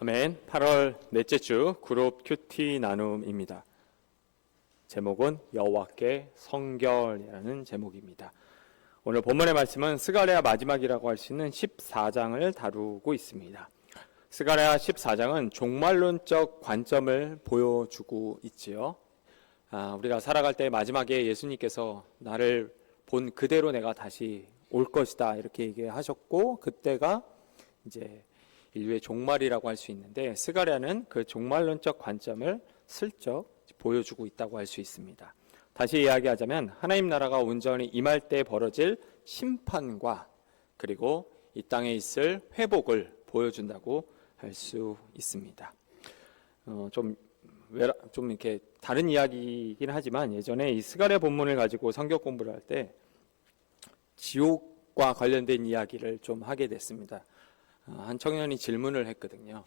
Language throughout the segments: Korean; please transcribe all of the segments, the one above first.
아멘. 8월 넷째 주 그룹 큐티 나눔입니다. 제목은 여호와께 성결이라는 제목입니다. 오늘 본문의 말씀은 스가랴 마지막이라고 할 수 있는 14장을 다루고 있습니다. 스가랴 14장은 종말론적 관점을 보여주고 있지요. 우리가 살아갈 때 마지막에 예수님께서 나를 본 그대로 내가 다시 올 것이다 이렇게 얘기하셨고, 그때가 이제 인류의 종말이라고 할 수 있는데, 스가랴는 그 종말론적 관점을 슬쩍 보여주고 있다고 할 수 있습니다. 다시 이야기하자면 하나님 나라가 온전히 임할 때 벌어질 심판과 그리고 이 땅에 있을 회복을 보여준다고 할 수 있습니다. 좀 이렇게 다른 이야기이긴 하지만, 예전에 이 스가랴 본문을 가지고 성경 공부를 할 때 지옥과 관련된 이야기를 좀 하게 됐습니다. 한 청년이 질문을 했거든요.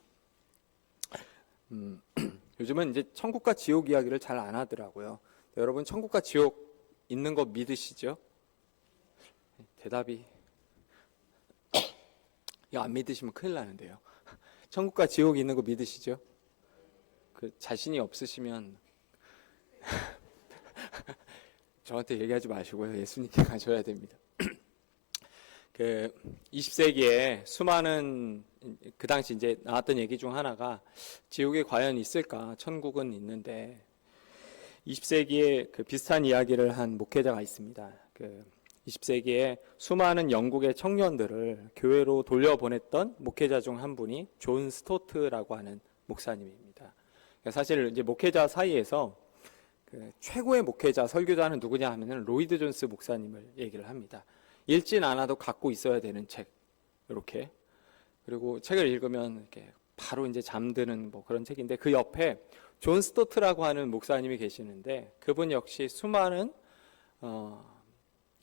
요즘은 이제 천국과 지옥 이야기를 잘 안 하더라고요. 여러분, 천국과 지옥 있는 거 믿으시죠? 대답이 이거 안 믿으시면 큰일 나는데요. 천국과 지옥 있는 거 믿으시죠? 그 자신이 없으시면 저한테 얘기하지 마시고요. 예수님께 가셔야 됩니다. 그 20세기에 수많은, 그 당시 이제 나왔던 얘기 중 하나가 지옥에 과연 있을까? 천국은 있는데, 20세기에 그 비슷한 이야기를 한 목회자가 있습니다. 그 20세기에 수많은 영국의 청년들을 교회로 돌려보냈던 목회자 중 한 분이 존 스토트라고 하는 목사님입니다. 사실 이제 목회자 사이에서 그 최고의 목회자, 설교자는 누구냐 하면은 로이드 존스 목사님을 얘기를 합니다. 읽진 않아도 갖고 있어야 되는 책, 이렇게. 그리고 책을 읽으면 이렇게 바로 이제 잠드는 뭐 그런 책인데, 그 옆에 존 스토트라고 하는 목사님이 계시는데, 그분 역시 수많은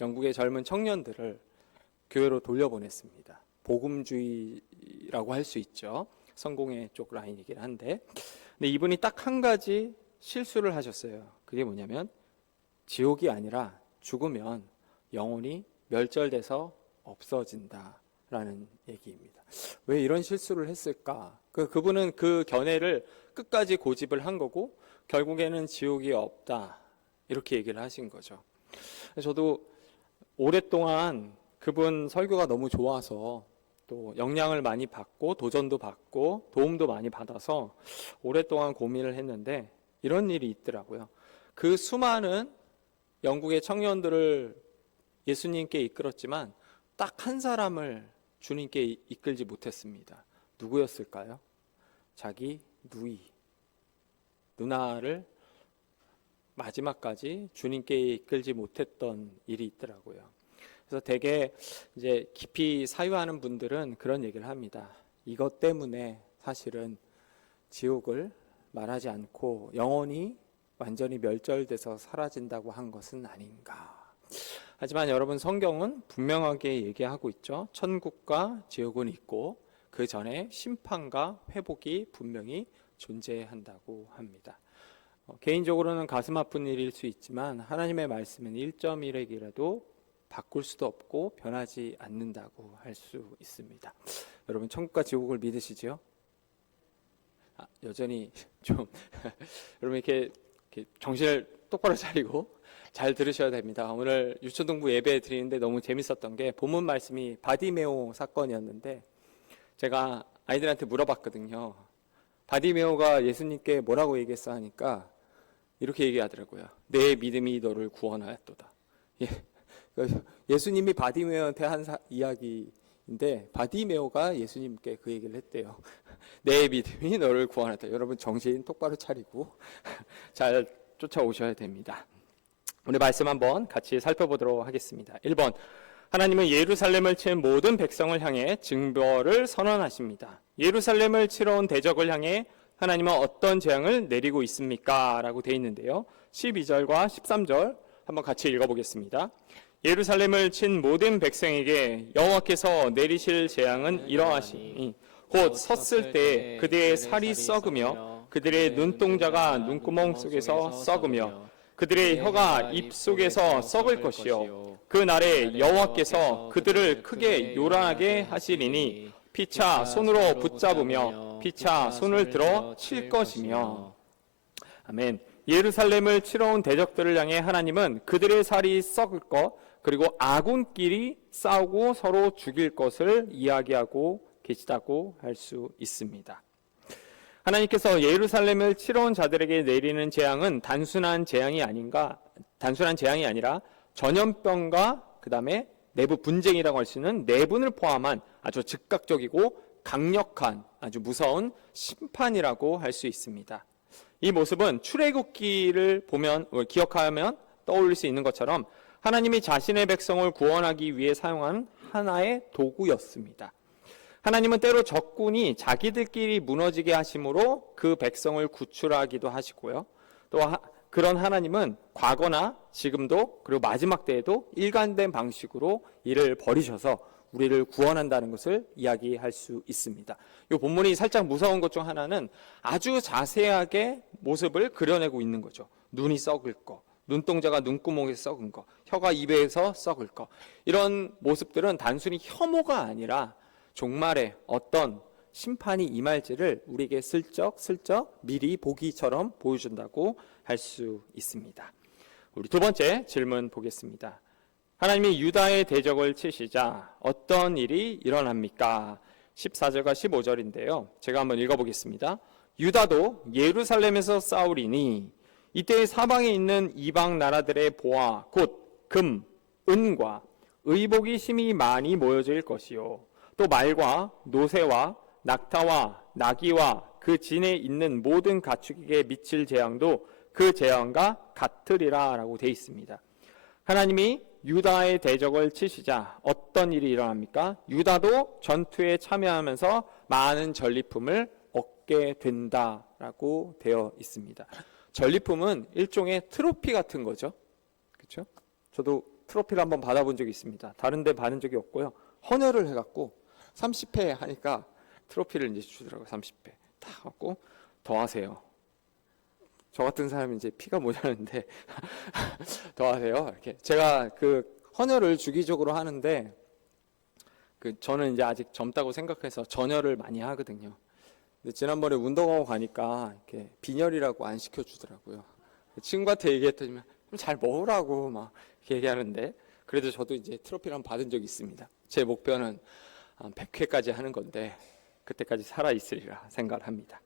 영국의 젊은 청년들을 교회로 돌려보냈습니다. 복음주의라고 할 수 있죠. 성공의 쪽 라인이긴 한데, 근데 이분이 딱 한 가지 실수를 하셨어요. 그게 뭐냐면, 지옥이 아니라 죽으면 영혼이 멸절돼서 없어진다라는 얘기입니다. 왜 이런 실수를 했을까? 그분은 그 견해를 끝까지 고집을 한 거고, 결국에는 지옥이 없다 이렇게 얘기를 하신 거죠. 저도 오랫동안 그분 설교가 너무 좋아서, 또 영향을 많이 받고 도전도 받고 도움도 많이 받아서 오랫동안 고민을 했는데, 이런 일이 있더라고요. 그 수많은 영국의 청년들을 예수님께 이끌었지만 딱 한 사람을 주님께 이끌지 못했습니다. 누구였을까요? 자기 누나를 마지막까지 주님께 이끌지 못했던 일이 있더라고요. 그래서 되게 이제 깊이 사유하는 분들은 그런 얘기를 합니다. 이것 때문에 사실은 지옥을 말하지 않고 영혼이 완전히 멸절돼서 사라진다고 한 것은 아닌가. 하지만 여러분, 성경은 분명하게 얘기하고 있죠. 천국과 지옥은 있고 그 전에 심판과 회복이 분명히 존재한다고 합니다. 개인적으로는 가슴 아픈 일일 수 있지만, 하나님의 말씀은 1.1핵이라도 바꿀 수도 없고 변하지 않는다고 할 수 있습니다. 여러분, 천국과 지옥을 믿으시죠? 여전히 좀 여러분 이렇게 정신을 똑바로 차리고 잘 들으셔야 됩니다. 오늘 유초동부 예배 드리는데 너무 재밌었던 게, 본문 말씀이 바디메오 사건이었는데, 제가 아이들한테 물어봤거든요. 바디메오가 예수님께 뭐라고 얘기했어 하니까 이렇게 얘기하더라고요. 내 믿음이 너를 구원하였도다. 예수님이 바디메오한테 한 이야기인데, 바디메오가 예수님께 그 얘기를 했대요. 내 믿음이 너를 구원하였다. 여러분, 정신 똑바로 차리고 잘 쫓아오셔야 됩니다. 오늘 말씀 한번 같이 살펴보도록 하겠습니다. 1번, 하나님은 예루살렘을 친 모든 백성을 향해 징벌을 선언하십니다. 예루살렘을 치러 온 대적을 향해 하나님은 어떤 재앙을 내리고 있습니까? 라고 되어 있는데요. 12절과 13절 한번 같이 읽어보겠습니다. 예루살렘을 친 모든 백성에게 여호와께서 내리실 재앙은 이러하시니, 곧 섰을 때 그들의 살이 썩으며 그들의 눈동자가 눈구멍 속에서 썩으며 그들의 혀가 입 속에서 썩을 것이요, 그 날에 여호와께서 그들을 크게 요란하게 하시리니 피차 손으로 붙잡으며 피차 손을 들어 칠 것이며. 아멘. 예루살렘을 치러 온 대적들을 향해 하나님은 그들의 살이 썩을 것, 그리고 아군끼리 싸우고 서로 죽일 것을 이야기하고 계시다고 할 수 있습니다. 하나님께서 예루살렘을 치러 온 자들에게 내리는 재앙은 단순한 재앙이 아니라 전염병과 그 다음에 내부 분쟁이라고 할 수 있는 내분을 포함한 아주 즉각적이고 강력한 아주 무서운 심판이라고 할 수 있습니다. 이 모습은 출애굽기를 보면 기억하면 떠올릴 수 있는 것처럼 하나님이 자신의 백성을 구원하기 위해 사용한 하나의 도구였습니다. 하나님은 때로 적군이 자기들끼리 무너지게 하심으로 그 백성을 구출하기도 하시고요. 또 그런 하나님은 과거나 지금도 그리고 마지막 때에도 일관된 방식으로 이를 벌이셔서 우리를 구원한다는 것을 이야기할 수 있습니다. 이 본문이 살짝 무서운 것 중 하나는 아주 자세하게 모습을 그려내고 있는 거죠. 눈이 썩을 거, 눈동자가 눈구멍에서 썩은 거, 혀가 입에서 썩을 거. 이런 모습들은 단순히 혐오가 아니라 종말에 어떤 심판이 임할지를 우리에게 슬쩍 미리 보기처럼 보여준다고 할 수 있습니다. 우리 두 번째 질문 보겠습니다. 하나님이 유다의 대적을 치시자 어떤 일이 일어납니까? 14절과 15절인데요. 제가 한번 읽어보겠습니다. 유다도 예루살렘에서 싸우리니 이때 사방에 있는 이방 나라들의 보화 곧 금, 은과 의복이 심히 많이 모여질 것이요 또 말과 노새와 낙타와 나귀와 그 진에 있는 모든 가축에게 미칠 재앙도 그 재앙과 같으리라 라고 되어 있습니다. 하나님이 유다의 대적을 치시자 어떤 일이 일어납니까? 유다도 전투에 참여하면서 많은 전리품을 얻게 된다라고 되어 있습니다. 전리품은 일종의 트로피 같은 거죠. 그렇죠? 저도 트로피를 한번 받아본 적이 있습니다. 다른 데 받은 적이 없고요. 헌혈을 해갖고 30회 하니까 트로피를 이제 주더라고요. 30회 딱 갖고 더 하세요. 저 같은 사람이 이제 피가 모자라는데 더 하세요. 이렇게 제가 그 헌혈을 주기적으로 하는데 저는 이제 아직 젊다고 생각해서 전혈을 많이 하거든요. 근데 지난번에 운동하고 가니까 이렇게 빈혈이라고 안 시켜주더라고요. 친구한테 얘기했더니 좀 잘 먹으라고 막 이렇게 얘기하는데 그래도 저도 이제 트로피를 한번 받은 적이 있습니다. 제 목표는 한 100회까지 하는 건데 그때까지 살아있으리라 생각을 합니다.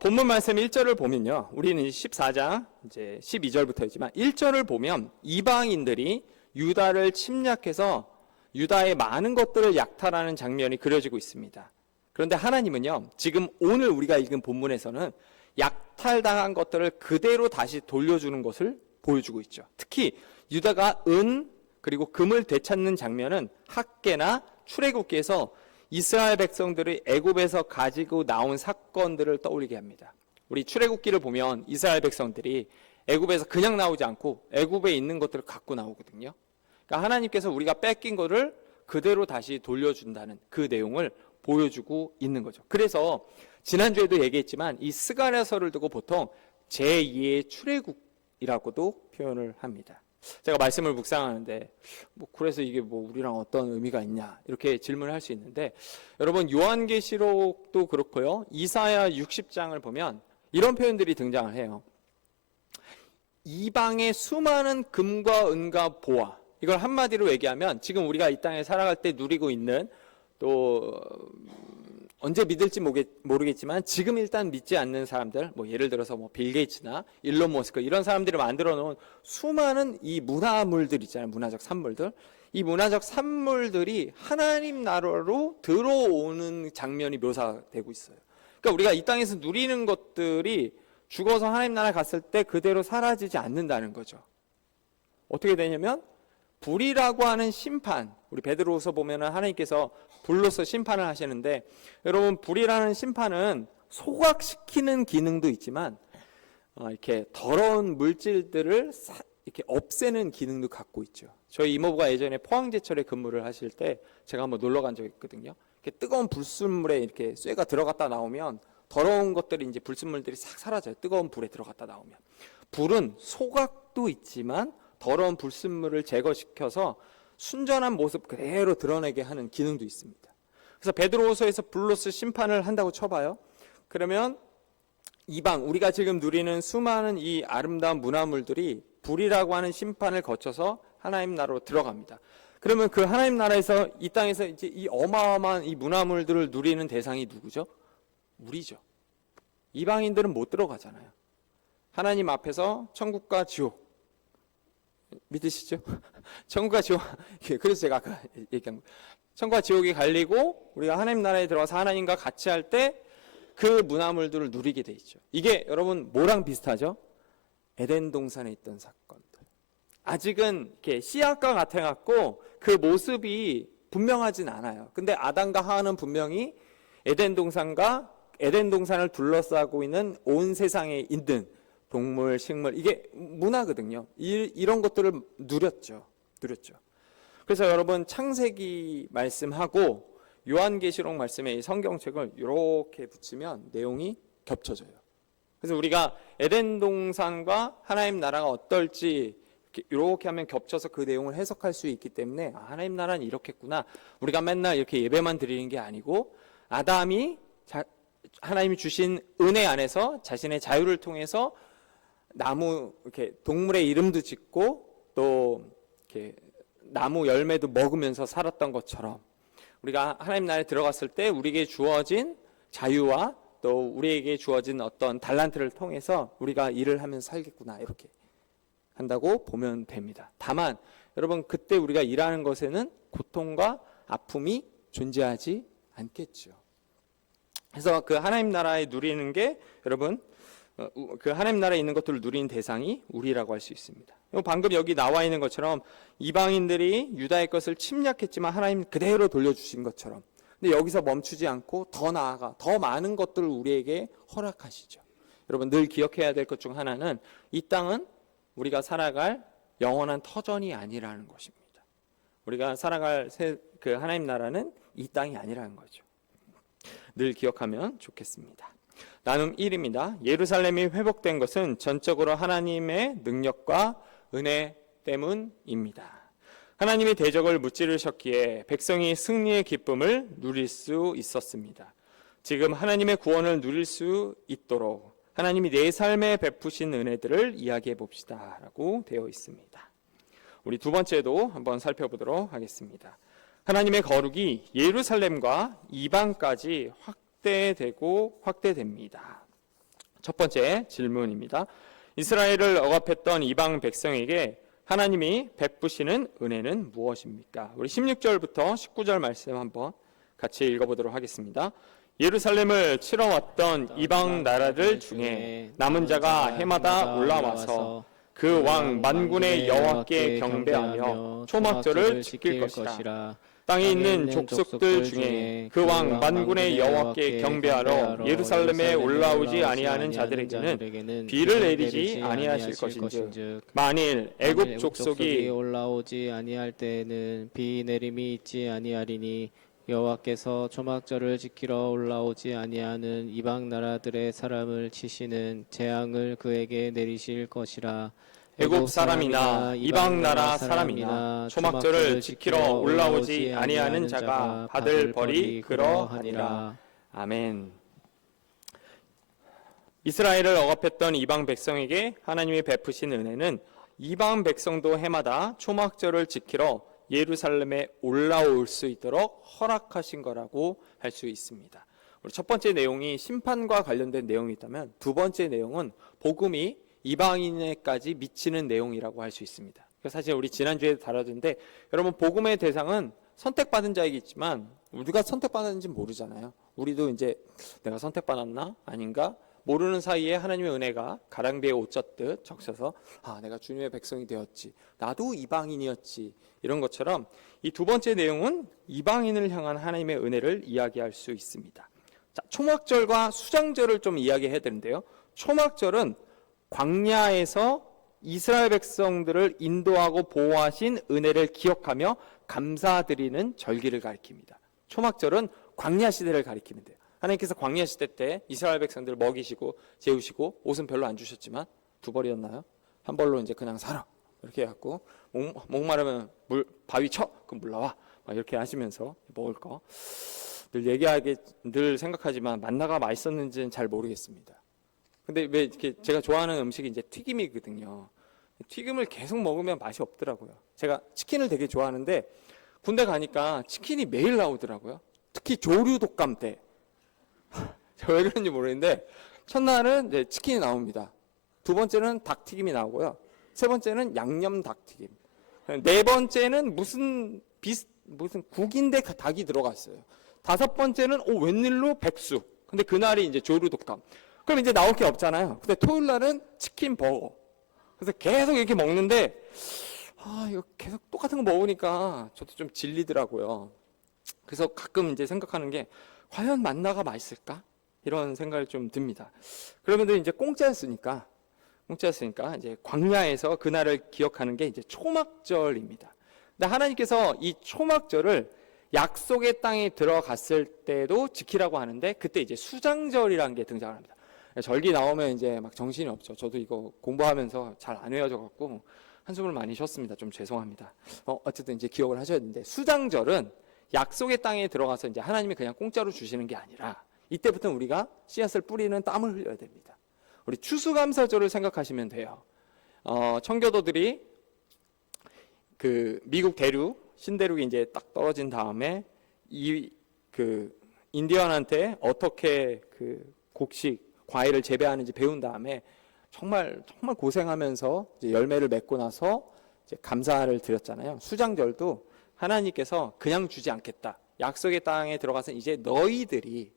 본문 말씀 1절을 보면요. 우리는 14장 이제 12절부터이지만 1절을 보면 이방인들이 유다를 침략해서 유다의 많은 것들을 약탈하는 장면이 그려지고 있습니다. 그런데 하나님은요. 지금 오늘 우리가 읽은 본문에서는 약탈당한 것들을 그대로 다시 돌려주는 것을 보여주고 있죠. 특히 유다가 은 그리고 금을 되찾는 장면은 학계나 출애굽기에서 이스라엘 백성들이 애굽에서 가지고 나온 사건들을 떠올리게 합니다. 우리 출애굽기를 보면 이스라엘 백성들이 애굽에서 그냥 나오지 않고 애굽에 있는 것들을 갖고 나오거든요. 그러니까 하나님께서 우리가 뺏긴 것을 그대로 다시 돌려준다는 그 내용을 보여주고 있는 거죠. 그래서 지난주에도 얘기했지만 이 스가랴서를 두고 보통 제2의 출애굽이라고도 표현을 합니다. 제가 말씀을 묵상하는데 그래서 이게 우리랑 어떤 의미가 있냐 이렇게 질문을 할 수 있는데 여러분 요한계시록도 그렇고요. 이사야 60장을 보면 이런 표현들이 등장을 해요. 이방의 수많은 금과 은과 보화, 이걸 한마디로 얘기하면 지금 우리가 이 땅에 살아갈 때 누리고 있는 또 언제 믿을지 모르겠지만 지금 일단 믿지 않는 사람들, 예를 들어서 빌 게이츠나 일론 머스크 이런 사람들이 만들어 놓은 수많은 이 문화물들 있잖아요. 문화적 산물들. 이 문화적 산물들이 하나님 나라로 들어오는 장면이 묘사되고 있어요. 그러니까 우리가 이 땅에서 누리는 것들이 죽어서 하나님 나라 갔을 때 그대로 사라지지 않는다는 거죠. 어떻게 되냐면 불이라고 하는 심판, 우리 베드로후서 보면은 하나님께서 불로서 심판을 하시는데 여러분 불이라는 심판은 소각시키는 기능도 있지만 이렇게 더러운 물질들을 이렇게 없애는 기능도 갖고 있죠. 저희 이모부가 예전에 포항제철에 근무를 하실 때 제가 한번 놀러 간 적이 있거든요. 이렇게 뜨거운 불순물에 이렇게 쇠가 들어갔다 나오면 더러운 것들이 이제 불순물들이 싹 사라져요. 뜨거운 불에 들어갔다 나오면. 불은 소각도 있지만 더러운 불순물을 제거시켜서 순전한 모습 그대로 드러내게 하는 기능도 있습니다. 그래서 베드로후서에서 불로스 심판을 한다고 쳐봐요. 그러면 이방, 우리가 지금 누리는 수많은 이 아름다운 문화물들이 불이라고 하는 심판을 거쳐서 하나님 나라로 들어갑니다. 그러면 그 하나님 나라에서 이 땅에서 이제 이 어마어마한 이 문화물들을 누리는 대상이 누구죠? 우리죠. 이방인들은 못 들어가잖아요. 하나님 앞에서 천국과 지옥 믿으시죠? 천국과 지옥, 그래서 제가 아까 얘기한 거, 천국과 지옥이 갈리고 우리가 하나님 나라에 들어가서 하나님과 같이 할 때 그 문화물들을 누리게 돼 있죠. 이게 여러분 뭐랑 비슷하죠? 에덴 동산에 있던 사건들. 아직은 이렇게 씨앗과 같아 갖고 그 모습이 분명하진 않아요. 근데 아담과 하와는 분명히 에덴 동산을 둘러싸고 있는 온 세상에 있는 동물, 식물, 이게 문화거든요. 이런 것들을 누렸죠. 그래서 여러분 창세기 말씀하고 요한계시록 말씀의 이 성경책을 이렇게 붙이면 내용이 겹쳐져요. 그래서 우리가 에덴 동산과 하나님 나라가 어떨지 이렇게 하면 겹쳐서 그 내용을 해석할 수 있기 때문에 하나님 나라는 이렇겠구나. 우리가 맨날 이렇게 예배만 드리는 게 아니고 아담이 하나님이 주신 은혜 안에서 자신의 자유를 통해서 나무 이렇게 동물의 이름도 짓고 또 이렇게 나무 열매도 먹으면서 살았던 것처럼 우리가 하나님 나라에 들어갔을 때 우리에게 주어진 자유와 또 우리에게 주어진 어떤 달란트를 통해서 우리가 일을 하면서 살겠구나 이렇게 한다고 보면 됩니다. 다만 여러분 그때 우리가 일하는 것에는 고통과 아픔이 존재하지 않겠죠. 그래서 그 하나님 나라에 누리는 게 여러분 그 하나님 나라에 있는 것들을 누리는 대상이 우리라고 할 수 있습니다. 방금 여기 나와 있는 것처럼 이방인들이 유다의 것을 침략했지만 하나님 그대로 돌려주신 것처럼 근데 여기서 멈추지 않고 더 나아가 더 많은 것들을 우리에게 허락하시죠. 여러분 늘 기억해야 될 것 중 하나는 이 땅은 우리가 살아갈 영원한 터전이 아니라는 것입니다. 우리가 살아갈 그 하나님 나라는 이 땅이 아니라는 거죠. 늘 기억하면 좋겠습니다. 나눔 1입니다. 예루살렘이 회복된 것은 전적으로 하나님의 능력과 은혜 때문입니다. 하나님이 대적을 무찌르셨기에 백성이 승리의 기쁨을 누릴 수 있었습니다. 지금 하나님의 구원을 누릴 수 있도록 하나님이 내 삶에 베푸신 은혜들을 이야기해 봅시다 라고 되어 있습니다. 우리 두 번째도 한번 살펴보도록 하겠습니다. 하나님의 거룩이 예루살렘과 이방까지 확대됩니다. 첫 번째 질문입니다. 이스라엘을 억압했던 이방 백성에게 하나님이 베푸시는 은혜는 무엇입니까? 우리 16절부터 19절 말씀 한번 같이 읽어보도록 하겠습니다. 예루살렘을 치러 왔던 이방 나라들 중에 남은 자가 해마다 올라와서 그 왕 만군의 여호와께 경배하며 초막절을 지킬 것이라. 땅에 있는 족속들 중에 그 왕 만군의 여호와께 경배하러 예루살렘에 올라오지 아니하는 자들에게는 비를 내리지 아니하실 것인즉 만일 애굽 족속이 올라오지 아니할 때에는 비 내림이 있지 아니하리니 여호와께서 초막절을 지키러 올라오지 아니하는 이방 나라들의 사람을 치시는 재앙을 그에게 내리실 것이라. 애굽 사람이나 이방 나라 사람이나 초막절을 지키러 올라오지 아니하는 자가 받을 벌이 그러하니라. 아멘. 이스라엘을 억압했던 이방 백성에게 하나님이 베푸신 은혜는 이방 백성도 해마다 초막절을 지키러 예루살렘에 올라올 수 있도록 허락하신 거라고 할 수 있습니다. 우리 첫 번째 내용이 심판과 관련된 내용이 있다면 두 번째 내용은 복음이 이방인에까지 미치는 내용이라고 할 수 있습니다. 사실 우리 지난주에 다뤘는데 여러분 복음의 대상은 선택받은 자이겠지만 우리가 선택받았는지 모르잖아요. 우리도 이제 내가 선택받았나 아닌가 모르는 사이에 하나님의 은혜가 가랑비에 옷 젖듯 적셔서 내가 주님의 백성이 되었지, 나도 이방인이었지, 이런 것처럼 이 두 번째 내용은 이방인을 향한 하나님의 은혜를 이야기할 수 있습니다. 자, 초막절과 수장절을 좀 이야기해야 되는데요. 초막절은 광야에서 이스라엘 백성들을 인도하고 보호하신 은혜를 기억하며 감사드리는 절기를 가리킵니다. 초막절은 광야 시대를 가리키는데요. 하나님께서 광야 시대 때 이스라엘 백성들을 먹이시고 재우시고 옷은 별로 안 주셨지만 두 벌이었나요? 한 벌로 이제 그냥 살아 이렇게 해갖고 목마르면 바위 쳐 그럼 물 나와 막 이렇게 하시면서 먹을 거 늘 생각하지만 만나가 맛있었는지는 잘 모르겠습니다. 근데 왜 이렇게 제가 좋아하는 음식이 이제 튀김이거든요. 튀김을 계속 먹으면 맛이 없더라고요. 제가 치킨을 되게 좋아하는데 군대 가니까 치킨이 매일 나오더라고요. 특히 조류 독감 때. 제가 왜 그런지 모르겠는데 첫날은 이제 치킨이 나옵니다. 두 번째는 닭튀김이 나오고요. 세 번째는 양념 닭튀김. 네 번째는 무슨 국인데 닭이 들어갔어요. 다섯 번째는 웬일로 백숙. 근데 그날이 이제 조류 독감. 그럼 이제 나올 게 없잖아요. 근데 토요일 날은 치킨 버거. 그래서 계속 이렇게 먹는데 이거 계속 똑같은 거 먹으니까 저도 좀 질리더라고요. 그래서 가끔 이제 생각하는 게 과연 만나가 맛있을까? 이런 생각이 좀 듭니다. 그러면 이제 공짜였으니까 이제 광야에서 그날을 기억하는 게 이제 초막절입니다. 근데 하나님께서 이 초막절을 약속의 땅에 들어갔을 때도 지키라고 하는데 그때 이제 수장절이라는 게 등장합니다. 절기 나오면 이제 막 정신이 없죠. 저도 이거 공부하면서 잘 안 외워져 갖고 한숨을 많이 쉬었습니다. 좀 죄송합니다. 어쨌든 이제 기억을 하셔야 되는데 수장절은 약속의 땅에 들어가서 이제 하나님이 그냥 공짜로 주시는 게 아니라 이때부터 우리가 씨앗을 뿌리는 땀을 흘려야 됩니다. 우리 추수감사절을 생각하시면 돼요. 청교도들이 그 미국 신대륙이 이제 딱 떨어진 다음에 인디언한테 어떻게 곡식 과일을 재배하는지 배운 다음에 정말 고생하면서 이제 열매를 맺고 나서 이제 감사를 드렸잖아요. 수장절도 하나님께서 그냥 주지 않겠다. 약속의 땅에 들어가서 이제 너희들이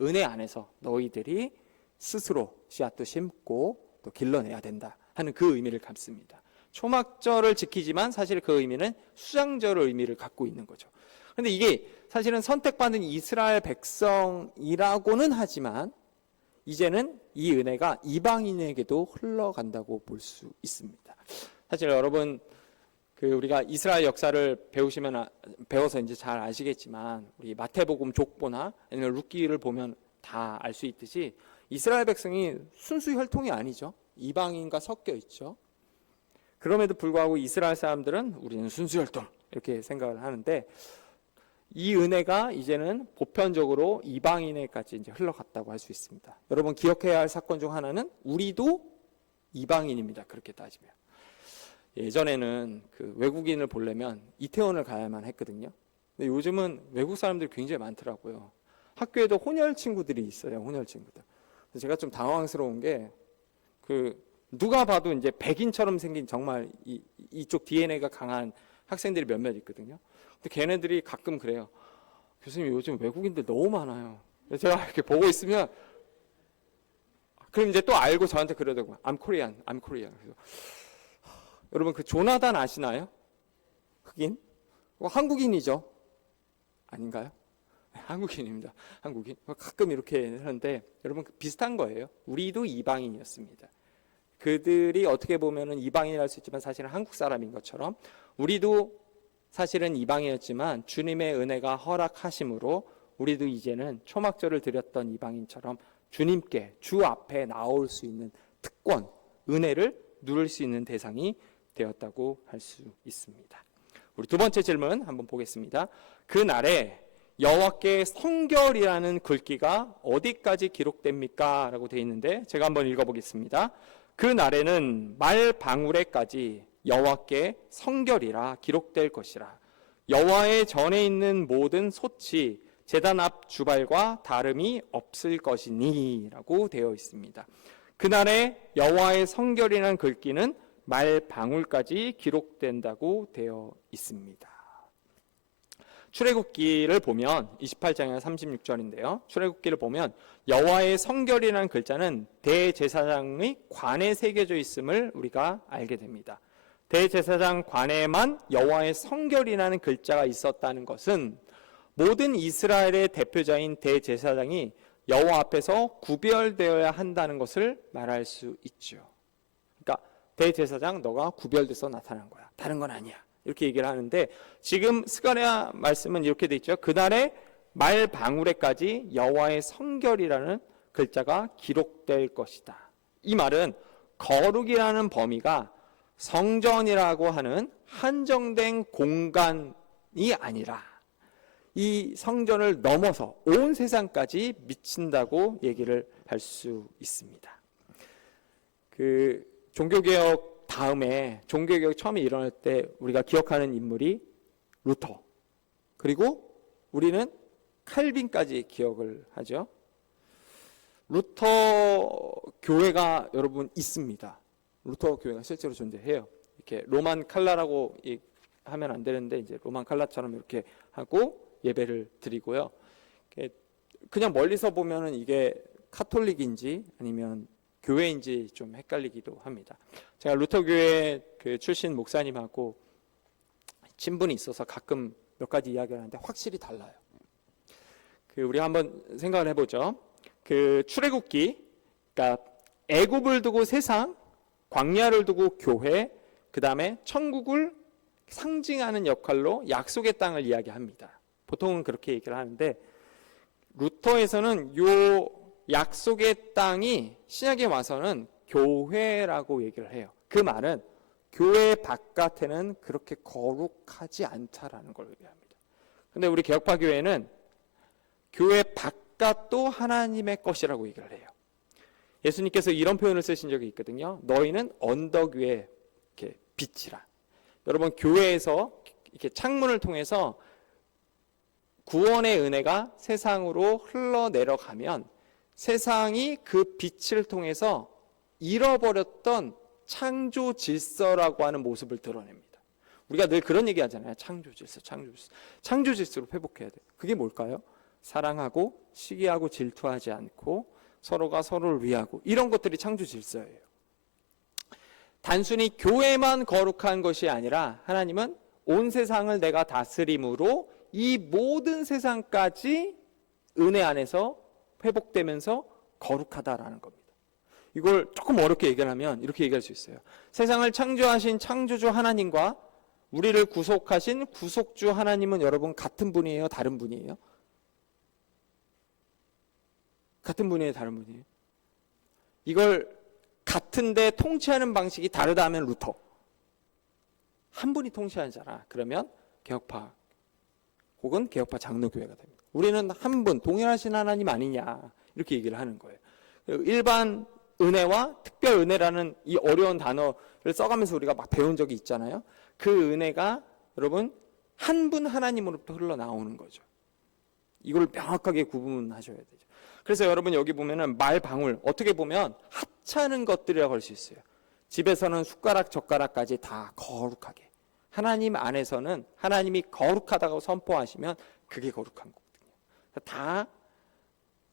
은혜 안에서 너희들이 스스로 씨앗도 심고 또 길러내야 된다 하는 그 의미를 갖습니다. 초막절을 지키지만 사실 그 의미는 수장절의 의미를 갖고 있는 거죠. 그런데 이게 사실은 선택받은 이스라엘 백성이라고는 하지만 이제는 이 은혜가 이방인에게도 흘러간다고 볼 수 있습니다. 사실 여러분 우리가 이스라엘 역사를 배워서 이제 잘 아시겠지만 우리 마태복음 족보나 아니면 룻기를 보면 다 알 수 있듯이 이스라엘 백성이 순수 혈통이 아니죠. 이방인과 섞여 있죠. 그럼에도 불구하고 이스라엘 사람들은 우리는 순수 혈통 이렇게 생각을 하는데 이 은혜가 이제는 보편적으로 이방인에까지 이제 흘러갔다고 할 수 있습니다. 여러분 기억해야 할 사건 중 하나는 우리도 이방인입니다. 그렇게 따지면 예전에는 외국인을 보려면 이태원을 가야만 했거든요. 근데 요즘은 외국 사람들이 굉장히 많더라고요. 학교에도 혼혈 친구들이 있어요. 혼혈 친구들. 그래서 제가 좀 당황스러운 게 누가 봐도 이제 백인처럼 생긴 정말 이쪽 DNA가 강한 학생들이 몇몇 있거든요. 근데 걔네들이 가끔 그래요. 교수님 요즘 외국인들 너무 많아요. 제가 이렇게 보고 있으면 그럼 이제 또 알고 저한테 그러더라고요. I'm Korean. 그래서 여러분 조나단 아시나요? 흑인? 한국인이죠? 아닌가요? 한국인입니다. 한국인. 가끔 이렇게 하는데 여러분 비슷한 거예요. 우리도 이방인이었습니다. 그들이 어떻게 보면은 이방인이랄 수 있지만 사실은 한국 사람인 것처럼 우리도 사실은 이방인이었지만 주님의 은혜가 허락하심으로 우리도 이제는 초막절을 드렸던 이방인처럼 주님께 주 앞에 나올 수 있는 특권, 은혜를 누릴 수 있는 대상이 되었다고 할 수 있습니다. 우리 두 번째 질문 한번 보겠습니다. 그날에 여호와께 성결이라는 글귀가 어디까지 기록됩니까? 라고 되어 있는데 제가 한번 읽어보겠습니다. 그날에는 말 방울에까지 여호와께 성결이라 기록될 것이라. 여호와의 전에 있는 모든 소치 제단 앞 주발과 다름이 없을 것이니 라고 되어 있습니다. 그날에 여호와의 성결이라는 글귀는 말 방울까지 기록된다고 되어 있습니다. 출애굽기를 보면 28장에 36절인데요. 출애굽기를 보면 여호와의 성결이라는 글자는 대제사장의 관에 새겨져 있음을 우리가 알게 됩니다. 대제사장 관에만 여호와의 성결이라는 글자가 있었다는 것은 모든 이스라엘의 대표자인 대제사장이 여호와 앞에서 구별되어야 한다는 것을 말할 수 있죠. 그러니까 대제사장 너가 구별돼서 나타난 거야. 다른 건 아니야. 이렇게 얘기를 하는데 지금 스가랴 말씀은 이렇게 돼 있죠. 그날에 말 방울에까지 여호와의 성결이라는 글자가 기록될 것이다. 이 말은 거룩이라는 범위가 성전이라고 하는 한정된 공간이 아니라 이 성전을 넘어서 온 세상까지 미친다고 얘기를 할 수 있습니다. 그 종교개혁 다음에 종교개혁 처음에 일어날 때 우리가 기억하는 인물이 루터, 그리고 우리는 칼빈까지 기억을 하죠. 루터 교회가 여러분 있습니다. 루터 교회가 실제로 존재해요. 이렇게 로만 칼라라고 하면 안 되는데 이제 로만 칼라처럼 이렇게 하고 예배를 드리고요. 그냥 멀리서 보면은 이게 카톨릭인지 아니면 교회인지 좀 헷갈리기도 합니다. 제가 루터 교회 그 출신 목사님하고 친분이 있어서 가끔 몇 가지 이야기를 하는데 확실히 달라요. 우리 한번 생각을 해보죠. 그 출애굽기, 그러니까 애굽을 두고 세상, 광야를 두고 교회, 그 다음에 천국을 상징하는 역할로 약속의 땅을 이야기합니다. 보통은 그렇게 얘기를 하는데 루터에서는 요 약속의 땅이 신약에 와서는 교회라고 얘기를 해요. 그 말은 교회 바깥에는 그렇게 거룩하지 않다라는 걸 의미합니다. 근데 우리 개혁파 교회는 교회 바깥도 하나님의 것이라고 얘기를 해요. 예수님께서 이런 표현을 쓰신 적이 있거든요. 너희는 언덕 위에 이렇게 빛이라. 여러분 교회에서 이렇게 창문을 통해서 구원의 은혜가 세상으로 흘러내려가면 세상이 그 빛을 통해서 잃어버렸던 창조 질서라고 하는 모습을 드러냅니다. 우리가 늘 그런 얘기 하잖아요. 창조 질서, 창조 질서. 창조 질서로 회복해야 돼요. 그게 뭘까요? 사랑하고 시기하고 질투하지 않고 서로가 서로를 위하고 이런 것들이 창조 질서예요. 단순히 교회만 거룩한 것이 아니라 하나님은 온 세상을 내가 다스림으로 이 모든 세상까지 은혜 안에서 회복되면서 거룩하다라는 겁니다. 이걸 조금 어렵게 얘기를 하면 이렇게 얘기할 수 있어요. 세상을 창조하신 창조주 하나님과 우리를 구속하신 구속주 하나님은 여러분 같은 분이에요? 다른 분이에요? 같은 분이에요? 다른 분이에요? 이걸 같은데 통치하는 방식이 다르다 하면 루터. 한 분이 통치하잖아. 그러면 개혁파 혹은 개혁파 장로교회가 됩니다. 우리는 한 분 동일하신 하나님 아니냐 이렇게 얘기를 하는 거예요. 일반 은혜와 특별 은혜라는 이 어려운 단어를 써가면서 우리가 막 배운 적이 있잖아요. 그 은혜가 여러분 한 분 하나님으로부터 흘러나오는 거죠. 이걸 명확하게 구분하셔야 되죠. 그래서 여러분 여기 보면은 말방울 어떻게 보면 하찮은 것들이라고 할 수 있어요. 집에서는 숟가락 젓가락까지 다 거룩하게, 하나님 안에서는 하나님이 거룩하다고 선포하시면 그게 거룩한 거거든요. 다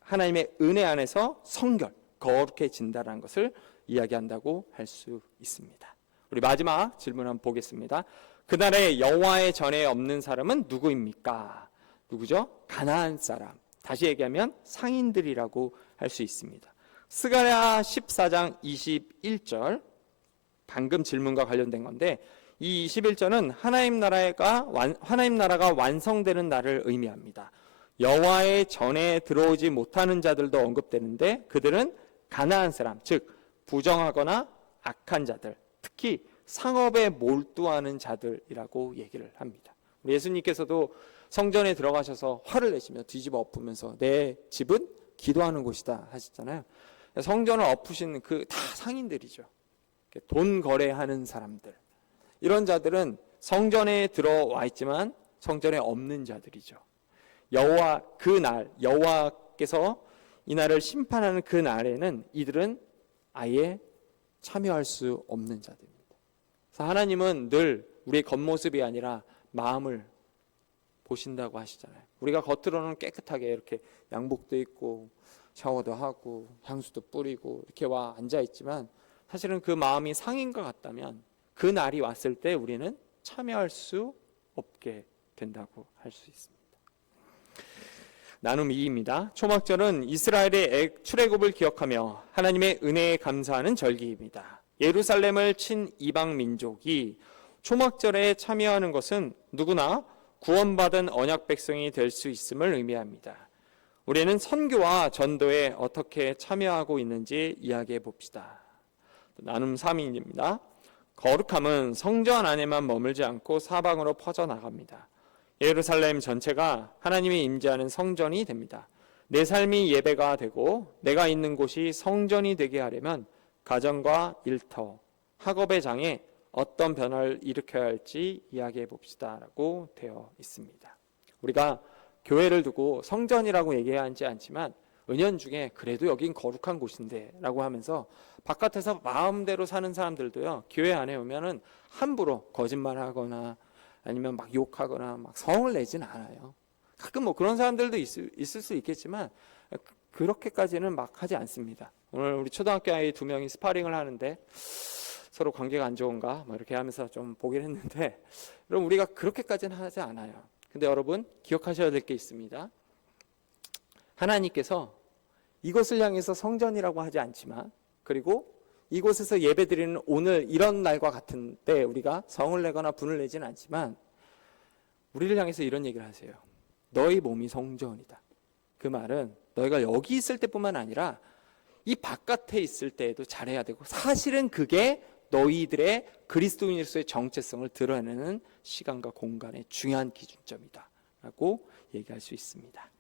하나님의 은혜 안에서 성결, 거룩해진다는 것을 이야기한다고 할 수 있습니다. 우리 마지막 질문 한번 보겠습니다. 그날에 여호와의 전에 없는 사람은 누구입니까? 누구죠? 가나안 사람. 다시 얘기하면 상인들이라고 할 수 있습니다. 스가랴 14장 21절, 방금 질문과 관련된 건데 이 21절은 하나님 나라가 완성되는 날을 의미합니다. 여호와의 전에 들어오지 못하는 자들도 언급되는데 그들은 가나안 사람, 즉 부정하거나 악한 자들, 특히 상업에 몰두하는 자들이라고 얘기를 합니다. 우리 예수님께서도 성전에 들어가셔서 화를 내시며 뒤집어 엎으면서 내 집은 기도하는 곳이다 하시잖아요. 성전을 엎으신 그 다 상인들이죠. 돈 거래하는 사람들. 이런 자들은 성전에 들어와 있지만 성전에 없는 자들이죠. 여호와께서 이 날을 심판하는 그 날에는 이들은 아예 참여할 수 없는 자들입니다. 그래서 하나님은 늘 우리의 겉모습이 아니라 마음을 보신다고 하시잖아요. 우리가 겉으로는 깨끗하게 이렇게 양복도 입고 샤워도 하고 향수도 뿌리고 이렇게 와 앉아 있지만 사실은 그 마음이 상인과 같다면 그 날이 왔을 때 우리는 참여할 수 없게 된다고 할 수 있습니다. 나눔 2입니다. 초막절은 이스라엘의 출애굽을 기억하며 하나님의 은혜에 감사하는 절기입니다. 예루살렘을 친 이방 민족이 초막절에 참여하는 것은 누구나 구원받은 언약 백성이 될 수 있음을 의미합니다. 우리는 선교와 전도에 어떻게 참여하고 있는지 이야기해 봅시다. 나눔 3입니다. 거룩함은 성전 안에만 머물지 않고 사방으로 퍼져나갑니다. 예루살렘 전체가 하나님이 임재하는 성전이 됩니다. 내 삶이 예배가 되고 내가 있는 곳이 성전이 되게 하려면 가정과 일터, 학업의 장에 어떤 변화를 일으켜야 할지 이야기해 봅시다 라고 되어 있습니다. 우리가 교회를 두고 성전이라고 얘기하지 않지만 은연중에 그래도 여긴 거룩한 곳인데 라고 하면서 바깥에서 마음대로 사는 사람들도요, 교회 안에 오면은 함부로 거짓말하거나 아니면 막 욕하거나 막 성을 내진 않아요. 가끔 뭐 그런 사람들도 있을 수 있겠지만 그렇게까지는 막 하지 않습니다. 오늘 우리 초등학교 아이 2명이 스파링을 하는데 서로 관계가 안 좋은가 뭐 이렇게 하면서 좀 보긴 했는데, 여러분 우리가 그렇게까지는 하지 않아요. 근데 여러분 기억하셔야 될 게 있습니다. 하나님께서 이곳을 향해서 성전이라고 하지 않지만, 그리고 이곳에서 예배드리는 오늘 이런 날과 같은 때 우리가 성을 내거나 분을 내지는 않지만 우리를 향해서 이런 얘기를 하세요. 너희 몸이 성전이다. 그 말은 너희가 여기 있을 때뿐만 아니라 이 바깥에 있을 때에도 잘해야 되고, 사실은 그게 너희들의 그리스도인으로서의 정체성을 드러내는 시간과 공간의 중요한 기준점이다 라고 얘기할 수 있습니다.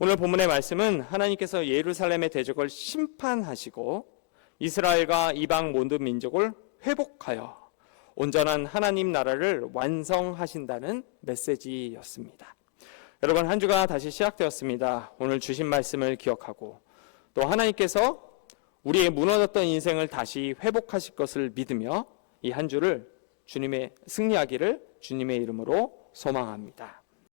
오늘 본문의 말씀은 하나님께서 예루살렘의 대적을 심판하시고 이스라엘과 이방 모든 민족을 회복하여 온전한 하나님 나라를 완성하신다는 메시지였습니다. 여러분, 한 주가 다시 시작되었습니다. 오늘 주신 말씀을 기억하고 또 하나님께서 우리의 무너졌던 인생을 다시 회복하실 것을 믿으며 이 한 주를 주님의 승리하기를 주님의 이름으로 소망합니다.